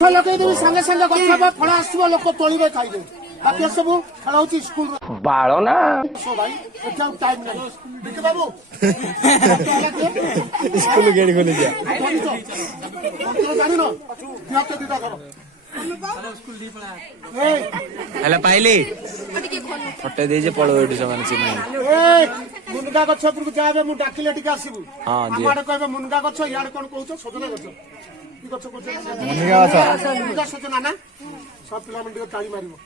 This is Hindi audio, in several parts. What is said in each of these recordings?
लगेदेवी सागे सागे गछ फल आसो लोक तोड़े खाइबे बाकी सब खेल हूँ स्कूल बाल ना भाई टाइम नहीं बिटू बाबू स्कूल गेट खोली जा जानी न दिहत दिटा घर हेला पाइली फटे दे जे पळो एडु समान चिन्ह ए मुनगा गछ पर जाबे मु डाकिले टिके आसीबू हां जी हमारे कहबे मुनगा गछ यार कोन कहउछ सजना गछ की गछ कहउछ मुनगा सजना ना सब पिला मन टिके ताली मारिबो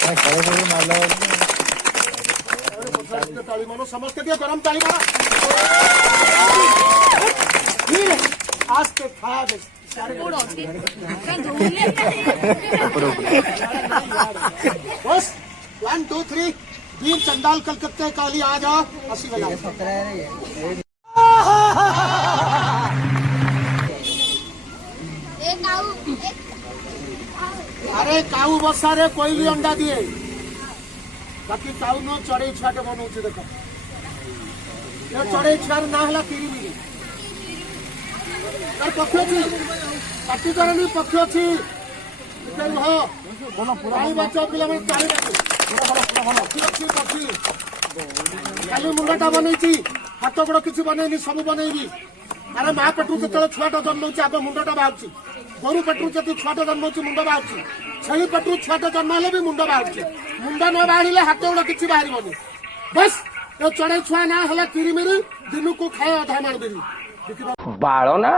करे करे मारला अरे ताली मारो समस्त के गरम ताली मारो आज के खाया दे बस 1 2 3 वीर चंडाल कलकत्ते काली आ जाओ अस्सी बजा अरे काऊ बसा रे कोई भी अंडा दिए बाकी काऊ न चढ़े छुआटे बनाऊे देख चढ़े छुआर ना है किरी मिली तार पक्ष अच्छी पार्टी करनी पक्ष अच्छी बच्चा पिला काली मुंडाटा बनई हाथ गोड़ किसी बनईनी सब बनईबी अरे माँ पेटू जो छुआटा जन्म आगे मुंडटा बाहर गोरु पेटू जी छुआटा जन्म मुंड बाहर छेली पेटू छुआटा जन्म हेले भी मुंड बाहर मुंड न बाहर हाथ गोड़ किसी बाहर बस ये चढ़े छुआ ना है किरीमिरी दिन को खाए अधा मार बाल ना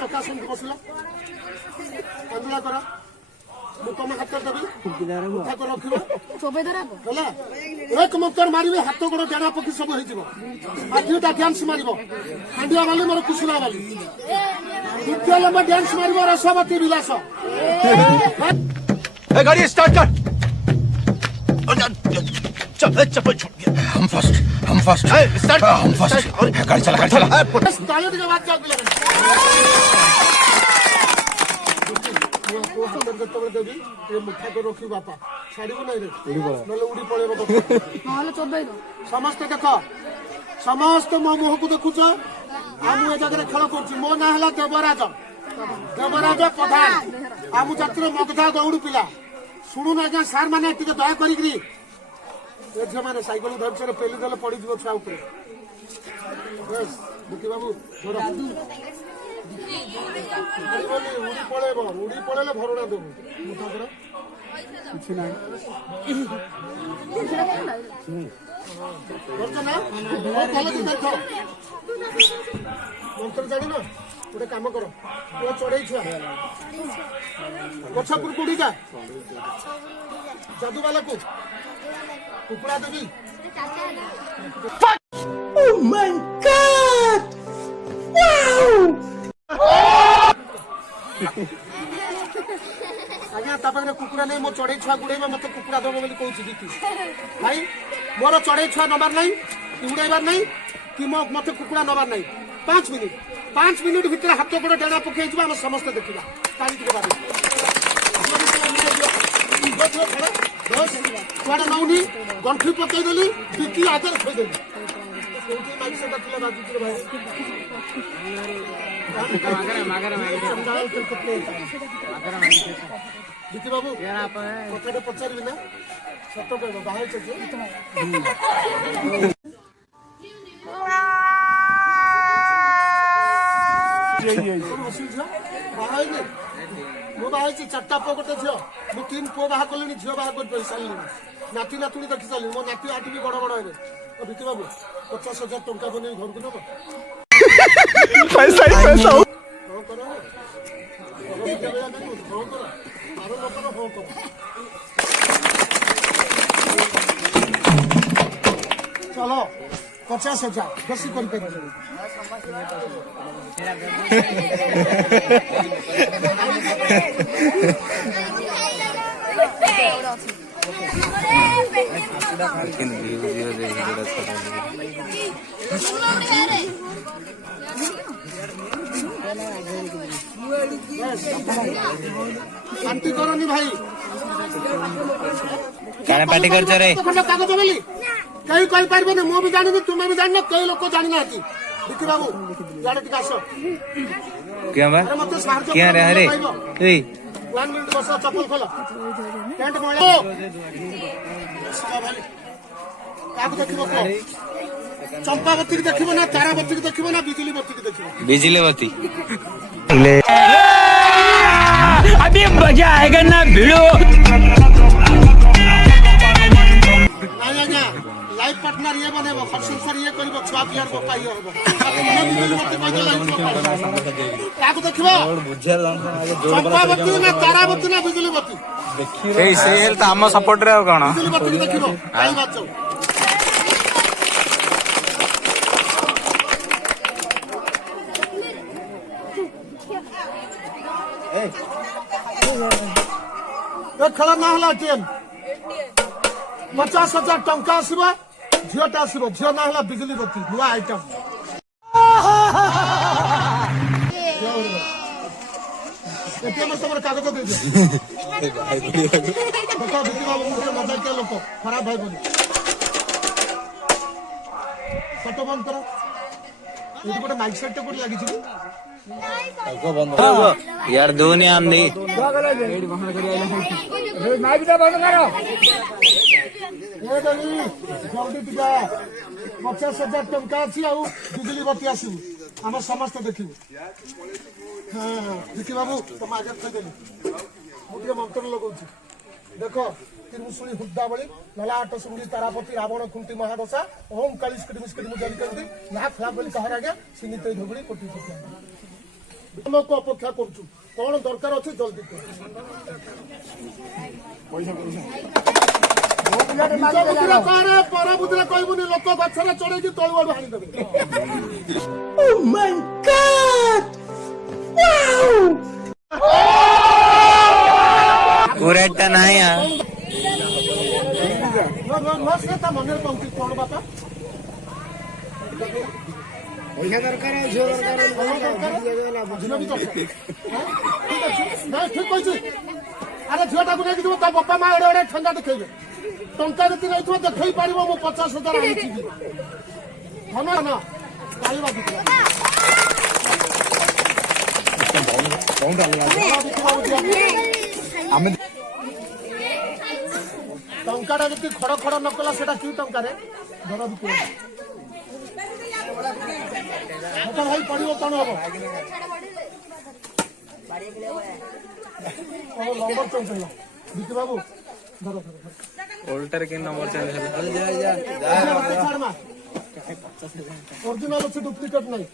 चका सुन बसला अंजुला कर तुम हाथ देवी एक मुक्तर मारे हाथ गोड़ डेणा पक्षी सब होटा डांस मार हांडिया बाली मोर कुसुला बाली द्वितीय नंबर डांस मार रसवती विलास गाड़ी स्टार्ट कर चप्पल छूट गया हम फर्स्ट स्टार्ट हम फर्स्ट गाड़ी चला ताली के बाद चल देवी ये मुठा को रखी बापा छाड़ी को नहीं रे उड़ी पड़े समस्त देख समस्त मो मुह को देखुच आम ए जगह खेल कर मो ना है देवराज देवराज प्रधान आम जातिर मगधा दौड़ पिला शुणु ना आज्ञा सार मैंने दया करी झील मैंने सैकल धर पेली देले पड़ छुआ बाबू उड़ी पड़े भरणा देव मंत्र जान गोटे कम कर चढ़ई छुआ गछपुर कौड़ी जा जादूवाला को कुकुड़ा देवी आज्ञा तापर कुकुड़ा नहीं मो चढ़ई छुआ गुड़े मत कुकुड़ा दब बोली कहूँ भाई मोर चढ़ई छुआ नबार नहीं उड़ाइबार नहीं कि मत कुकुड़ा नबार नहीं 5 मिनिट भितर हाथ गोड़ डेणा पकई आम समस्त देखा छुआटा नौनी गंठी पकईदेली बिकी आगे थोदेली बिकी बाबू कथा पचारि ना सत कह बाहर मो बाहर 4टा पुआ गोटे झील मु 3 पुआ बाहा कली झील बाहा कर सारे नाती नातुणी देखी सारे मो नाती आठ भी बड़ बड़ हे बिकी बाबू 50,000 टंका बन घर को नब पैसा ही पैसा चलो 50,000 बेसी कर शांति करनी भाई काने पार्टी कर रे कागज बोली कहीं कही पारे मुझे भी जानी तुम्हें भी जान कई लोग जानी ना विकी बाबू यार टिका आसो क्या बा अरे मते साहाଯ୍य क्या रे अरे ए 1 मिनिट बस चप्पल खोल पैंट मोड़ो काको देखिबो को चंपा बत्ती की देखिबो ना तारा बत्ती की देखिबो ना बिजली बत्ती की देखिबो बिजली बत्ती अभी मजा आएगा ना भिड़ो। नहीं आज्ञा लाइफ पार्टनर ये बनेबो फंक्शन सर ये करबो छुआ पियार को पाई होबो बिजली बत्ती को लाइफ काको देखिबो चंपा बत्ती ना तारा बत्ती ना बिजली बत्ती से हेल त हम सपोर्ट रे कोन बिजली बत्ती की देखिबो काई बात जाऊ खेल ना हला टीम 50,000 टंका आसब झीटा आसब झील ना हला बिजली बत्ती नुआ आइटम एटीएम तुम कागज दे दियो देखो बिकी बाबू मुझे मजा के लोक खराब भाई बोली फोटो बंद करो ये गोटे माइक सेट कोड लागि छी यार दोनी आन दे जल्दी टिका 50,000 टंका अच्छी आउ बिजली बत्ती आसू आम समस्त देखिबू हाँ विकी बाबू तुम आगे थैदेली मुझे मंत्र लगाऊँ देख त्रिमुषुणी हुद्दा बड़ी ललाट सुंगी तारापति रावण खुंटी महादशा ओम कालिश कटी मुजारी करती ना खराब बोली कहार आगे सीमित धुगुड़ी कोटी लोक अपेक्षा करुचु कौन दरकार अच्छे जल्दी पर बुद्धि कहबुनि लोक गछरे चढ़े तलु आड़ू हाणी देबे पूरेटा नाही आ नसेता मनेर पाउची कोन बापा पैसा दरकार झियो दरकार बुझिलो भी दरकार नहीं ठीक कहछि अरे झियोटा को नहीं ता बापा मा एडे एडे ठंडा देखैबे टंका जति नहीं थो देखै पारिबो मो 50,000 आनिछि हना ना काईबा दिखला टंकाटा जति खड़ खड़ न कला सेटा कि टंका रे धर बिकु मतलब भाई पड़िबो कोन हबो नंबर चेंज होला बिकु बाबू धर धर ओल्टर के नंबर चेंज होला ओरिजिनल अच्छे डुप्लिकेट नहीं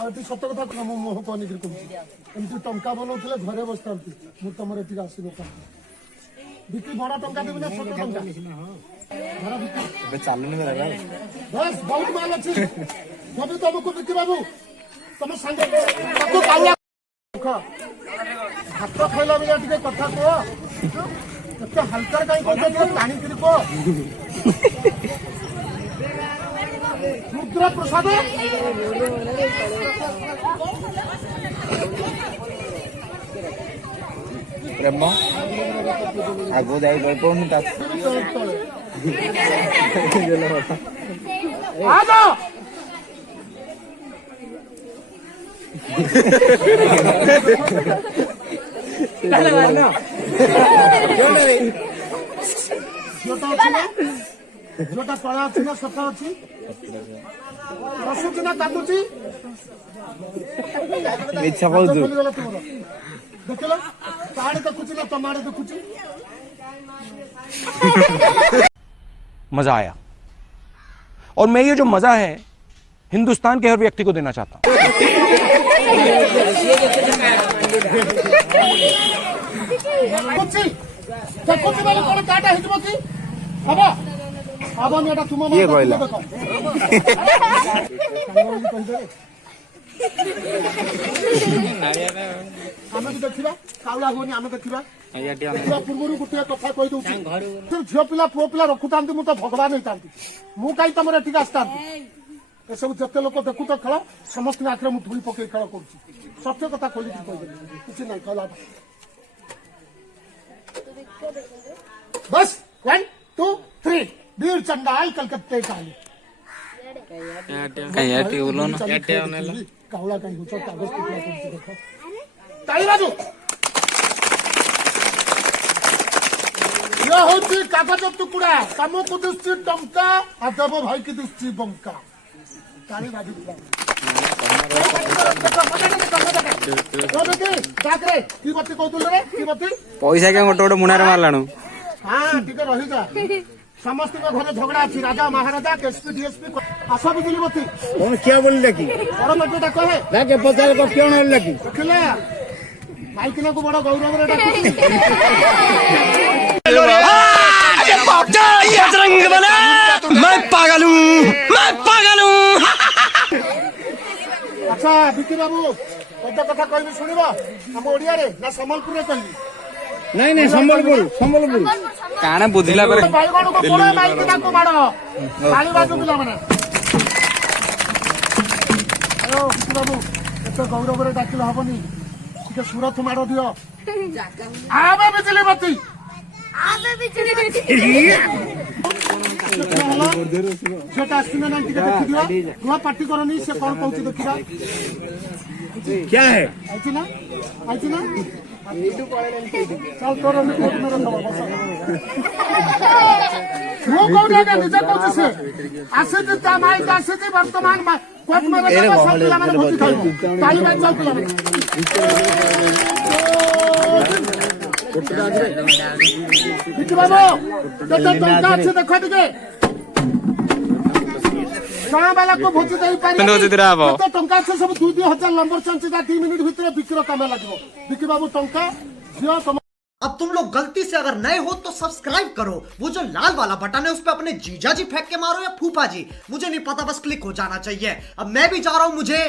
आठ सत कथा मोह कहनी एमती टंका बनाऊे घरे बसता मुझे तुम ये आसब बिक्री भड़ा टंका देवी ना सत टंका घर बिक्री चालू बस बहुत माल अच्छी जब तुमको बिक्री बाबू तुम सांग हाथ खाइला बेला टे कथा कह एत हल्का कहीं टाणी कह रुद्र प्रसाद प्रेम आगो जाई पड़नी जोटा कला अच्छी ना सफा अच्छी हसुची ना काटुची इच्छा बहुत देखल ताड़े देखुची ना तमाड़े देखुची मजा आया और मैं ये जो मजा है हिंदुस्तान के हर व्यक्ति को देना चाहता हूं देखुची वाले कोन काटा हिजबो की हबो हबो नेटा तुम ये कहला आमे तो देखिबा काउला होनी आमे देखिबा पूर्व गोटे कथा कही दूसरी झील पिला पुओ पिला रखुता मु तो भगवान होता मु कहीं तुम एटिक आसता ए सब जिते लोक देखु तो खेल समस्त आखिर मुझे धूल पकई खेल कर सत्य कथा खोल किसी ना कहला बस 1 2 3 वीर चंडाल कलकत्ते का ଏୟାରଟେଲ୍ ବୋଲ ନା କାଉଳା କାହିଁ ହଉଛ କାଗଜ ଟୁକୁଡ଼ା କରୁଛି ଦେଖ ତାଳି ବାଜୁ ଇଏ ହଉଛି କାଗଜ ଟୁକୁଡ଼ା ତମକୁ ଦିଶୁଛି ଟଙ୍କା ଆଉ ଦେବ ଭାଇ କି ଦିଶୁଛି ବଙ୍କା ତାଳି ବାଜୁଥିଲା କି ବତି କହୁଥିଲୁ ରେ କି ବତି ପଇସା କିଏ ଗୋଟେ ଗୋଟେ ମୁଣାରେ ମାରିଲାଣୁ ହଁ ଟିକେ ରହିଯା ସମସ୍ତଙ୍କ ଘରେ ଝଗଡା ଅଛି ରାଜା ମହାରାଜା ଏସପି ଡିଏସପି ଆସ ବିଜୁଳି ବତି कौन क्या बोल लगी ବଡ ମେଟଟା କହେ लाके पचास को क्यों नहीं लगी ଦେଖିଲେ ମାଇକିନାକୁ ବଡ ଗୌରବରେ ଡାକୁଛି बजरंग बना मैं पागल हूँ मैं पागल हूँ ଆଚ୍ଛା ବିକି ବାବୁ ପଦ କଥା କହିବି ଶୁଣିବ ଆମ ଓଡିଆରେ ନା ସମ୍ବଲପୁରରେ କହିବି नहीं नहीं संबलपुर संबलपुर କାଣା ବୁଝିଲା ପରେ ବାଇଗଣକୁ ପୋଡ ମାଇକିନାକୁ ମାଡ଼ ତାଳି ବାଜୁ ପିଲାମାନେ ଆyo ବିକି ବାବୁ ଏତେ ଗୌରବରେ ଡାକିଲେ ହବନି ଟିକେ ସୁରଥ ମାଡ଼ ଦିଅ ଆବେ ବିଜୁଳି ବତି ଝିଅଟା ଆସିଛି ନା ନାଇଁ ଟିକେ ଦେଖିଦିଅ ନୂଆ ପାର୍ଟି କରନି ସେ କଣ କହୁଛି ଦେଖିବା क्या है ଆଇଛି ନା ଆଇଛି ନା ଚାଲ ତୋର ବି କୋର୍ଟ ମେରେ ନବ ବସ ମୁଁ କୋଉଠି ଆଜ୍ଞା ନିଜେ କହୁଛି ସେ ଆସିଛି ତା ମାଇକ ଆସିଛି ବର୍ତ୍ତମାନ କୋର୍ଟ ମେରେ ନବ ସବୁ ପିଲାମାନେ ଭୋଜି ଖାଇବ ତାଳି ବାଜି ଯାଉ ପିଲାମାନେ ବିକି ବାବୁ କେତେ ଟଙ୍କା ଅଛି ଦେଖ ଟିକେ ଗାଁ ବାଲାକୁ ଭୋଜି ଦେଇପାରିବେ କେତେ ଟଙ୍କା ଅଛି ସବୁ 2,000 ନମ୍ବର ଚାଲିଛି 2 ମିନିଟ୍ ଭିତରେ ବିକ୍ରି କାମ ଲାଗିବ ବିକି ବାବୁ ଟଙ୍କା ଝିଅ ତମ अब तुम लोग गलती से अगर नए हो तो सब्सक्राइब करो वो जो लाल वाला बटन है उस पर अपने जीजा जी फेंक के मारो या फूफा जी मुझे नहीं पता बस क्लिक हो जाना चाहिए अब मैं भी जा रहा हूं मुझे